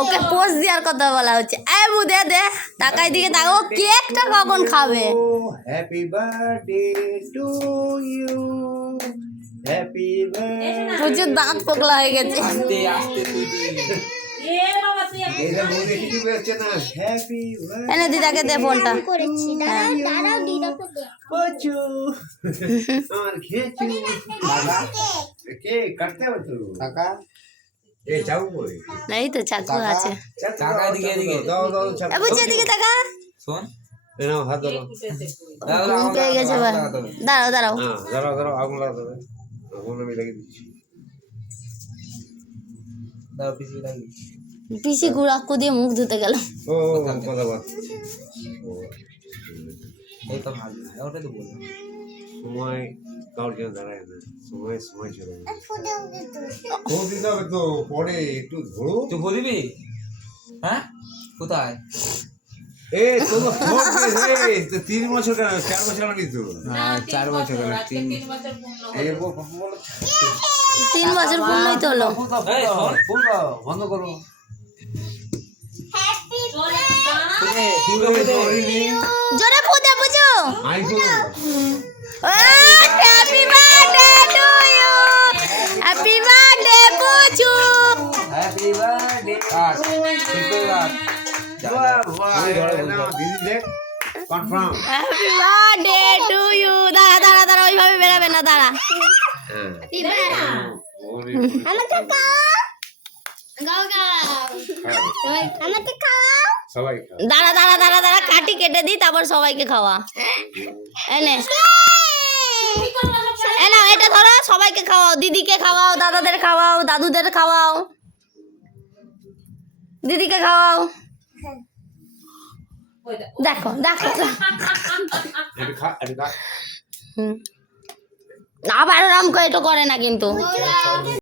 ওকে pose দেওয়ার কথা বলা হচ্ছে। এই বু দে দে, টাকায় দিকে তাকাও, কেকটা কখন খাবে? Happy birthday to you, happy birthday. প্রচুর দাঁত পোকলা হয়ে গেছে। আস্তে আস্তে তুই এটা বলে কিছু বেরোচ্ছে না। Happy birthday. এনে দিদাকে দে ফোনটা। করেছি দাঁড়াও দিদাকে দে পচু আর খেচু দাদা কে কাটতে হবে তো কাকা। এ যাও কই? এই তো চাকু আছে। কাকা এদিকে এদিকে দাও দাও চাকু। এ বুঝছে এদিকে তাকা। শোন এ নাও হাত ধরো। ঘুম পেয়ে গেছে এবার। দাঁড়াও দাঁড়াও। হ্যাঁ ধরো ধরো, আগুন লাগা দেবে। আগুন আমি লাগিয়ে দিচ্ছি। দাও পিছি লাগি পিসি গুড়াক্কু দিয়ে মুখ ধুতে গেল। ও কথা বল। এই তো ভালো ওটা তো বললাম সময় কাউর জন্য দাঁড়ায় না, সময় সময় চলে যায়। ফুটে উঠে ফোন দিতে হবে তো, পরে একটু ধরো। তুই বলবি হ্যাঁ কোথায় এ তোমার ফোন রে তো 3 বছর কেন 4 বছর লাগি তো। 4 বছর হলো এই বল 3 বছর পূর্ণই তো হলো। এই শোন ফোন দাও, বন্ধ করো। হ্যাপি জোরে ফুদে বুঝো। IPhone happy birthday to you, happy birthday Puchu. Happy birthday cut ঠিক আছে বাহ বাহ না দিদি দেখ confirm. Happy birthday to you. দাঁড়া দাঁড়া দাঁড়া, ওইভাবে বেরাবে না, দাঁড়া। আমাকে খাও আমাকে খাও সবাই খাও। দাঁড়া দাঁড়া দাঁড়া দাঁড়া, কাটি কেটে দিই, তারপর সবাইকে খাওয়া। এনে এ নাও, এটা ধরো, সবাইকে খাওয়াও, দিদিকে খাওয়াও, দাদাদের খাওয়াও, দাদুদের খাওয়াও, দিদিকে খাওয়াও। দেখো দেখো। এটা খা, এটা খা। আবার ওরম করে, এটা করে না কিন্তু।